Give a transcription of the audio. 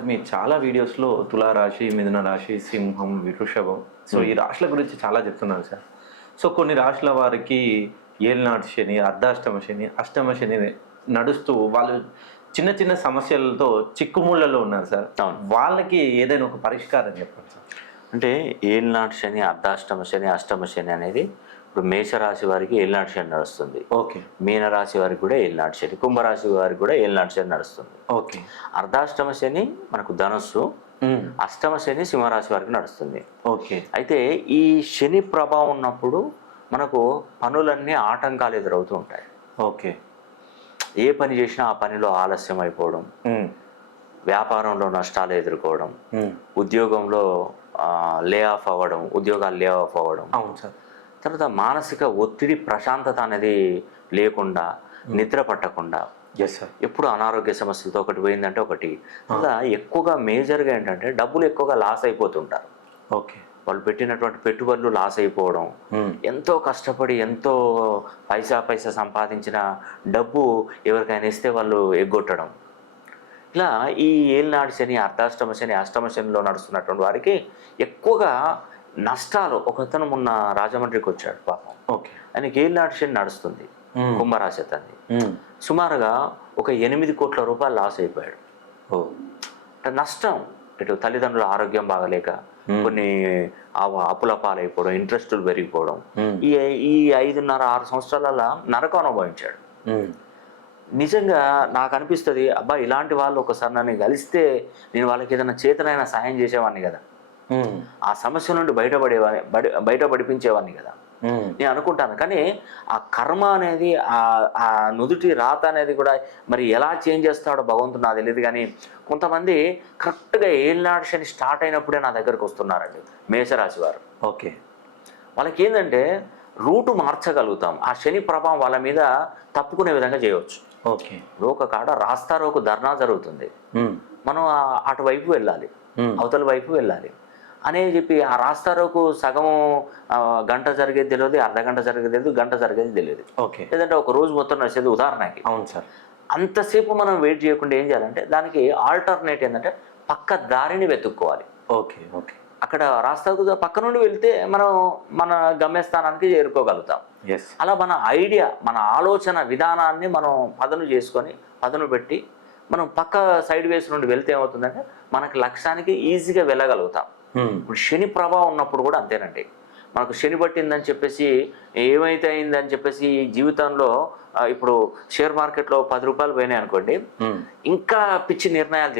Sir మీరు చాలా వీడియోస్లో తులారాశి, మిథున రాశి, సింహం, వృషభం సో ఈ రాశుల గురించి చాలా చెప్తున్నారు సార్. సో కొన్ని రాశుల వారికి ఏలినాటి శని, అర్ధాష్టమ శని, అష్టమ శని నడుస్తూ వాళ్ళు చిన్న చిన్న సమస్యలతో చిక్కుముళ్ళలో ఉన్నారు సార్. వాళ్ళకి ఏదైనా ఒక పరిష్కారం చెప్పండి సార్. అంటే ఏలినాటి శని, అర్ధాష్టమ శని, అష్టమ శని అనేది ఇప్పుడు మేషరాశి వారికి ఏలినాటి శని నడుస్తుంది. ఓకే. మీనరాశి వారికి కూడా ఏలినాటి శని, కుంభరాశి వారికి కూడా ఏలినాటి శని నడుస్తుంది. ఓకే. అర్ధాష్టమ శని మనకు ధనుస్సు, అష్టమ శని సింహరాశి వారికి నడుస్తుంది. ఓకే. అయితే ఈ శని ప్రభావం ఉన్నప్పుడు మనకు పనులన్నీ ఆటంకాలు ఎదురవుతూ ఉంటాయి. ఓకే. ఏ పని చేసినా ఆ పనిలో ఆలస్యం అయిపోవడం, వ్యాపారంలో నష్టాలు ఎదుర్కోవడం, ఉద్యోగంలో ఉద్యోగాలు లే ఆఫ్ అవ్వడం. అవును సార్. తర్వాత మానసిక ఒత్తిడి, ప్రశాంతత అనేది లేకుండా, నిద్ర పట్టకుండా, ఎప్పుడు అనారోగ్య సమస్యలతో ఒకటి పోయిందంటే ఒకటి. అలా ఎక్కువగా మేజర్గా ఏంటంటే డబ్బులు ఎక్కువగా లాస్ అయిపోతుంటారు. ఓకే. వాళ్ళు పెట్టినటువంటి పెట్టుబడులు లాస్ అయిపోవడం, ఎంతో కష్టపడి ఎంతో పైసా సంపాదించిన డబ్బు ఎవరికైనా ఇస్తే వాళ్ళు ఎగ్గొట్టడం. ఇలా ఈ ఏలినాటి శని, అర్ధాష్టమ శని, అష్టమ శనిలో నడుస్తున్నటువంటి వారికి ఎక్కువగా నష్టాలు. ఒకతను మొన్న రాజమండ్రికి వచ్చాడు పాపం. ఓకే. ఆయనకి ఏలినాటి శని నడుస్తుంది, కుంభరాశి అతన్ని. సుమారుగా ఒక 8 కోట్ల రూపాయలు లాస్ అయిపోయాడు. అంటే నష్టం. ఇటు తల్లిదండ్రుల ఆరోగ్యం బాగలేక కొన్ని అప్పుల పాలైపోవడం, ఇంట్రెస్టులు పెరిగిపోవడం, ఈ 5.5-6 సంవత్సరాల నరకం అనుభవించాడు. నిజంగా నాకు అనిపిస్తుంది, అబ్బా ఇలాంటి వాళ్ళు ఒకసారి నన్ను కలిస్తే నేను వాళ్ళకి ఏదైనా చేతనైనా సాయం చేసేవాడిని కదా, ఆ సమస్య నుండి బయటపడిపించేవాడిని కదా నేను అనుకుంటాను. కానీ ఆ కర్మ అనేది, ఆ నుదుటి రాత అనేది కూడా మరి ఎలా చేంజ్ చేస్తాడో భగవంతుడు నాకు తెలియదు. కానీ కొంతమంది కరెక్ట్గా ఏలినాటి శని స్టార్ట్ అయినప్పుడే నా దగ్గరకు వస్తున్నారండి మేషరాశి వారు. ఓకే. వాళ్ళకి ఏంటంటే రూటు మార్చగలుగుతాం, ఆ శని ప్రభావం వాళ్ళ మీద తప్పుకునే విధంగా చేయవచ్చు. ఓకే. ఒక కాడ రాస్తారోకు ధర్నా జరుగుతుంది, మనం అటువైపు వెళ్ళాలి, అవతల వైపు వెళ్ళాలి అనే చెప్పి ఆ రాస్తారోకు సగం గంట జరిగేది తెలియదు, అర్ధగంట జరిగేది తెలియదు, గంట జరిగేది తెలియదు. ఓకే. లేదంటే ఒక రోజు మొత్తం నడిచేది ఉదాహరణకి. అవును సార్. అంతసేపు మనం వెయిట్ చేయకుండా ఏం చేయాలంటే దానికి ఆల్టర్నేట్ ఏంటంటే పక్క దారిని వెతుక్కోవాలి. ఓకే. ఓకే. అక్కడ రాస్తారోకు పక్క నుండి వెళ్తే మనం మన గమ్యస్థానానికి చేరుకోగలుగుతాం. అలా మన ఐడియా, మన ఆలోచన విధానాన్ని మనం పదును పెట్టి మనం పక్క సైడ్ వేస్ నుండి వెళ్తే ఏమవుతుందంటే మనకు లక్ష్యానికి ఈజీగా వెళ్ళగలుగుతాం. ఇప్పుడు శని ప్రభావం ఉన్నప్పుడు కూడా అంతేనండి. మనకు శని పట్టిందని చెప్పేసి ఏమైతే అయిందని చెప్పేసి జీవితంలో ఇప్పుడు షేర్ మార్కెట్లో 10 రూపాయలు పోయినాయి అనుకోండి, ఇంకా పిచ్చి నిర్ణయాలు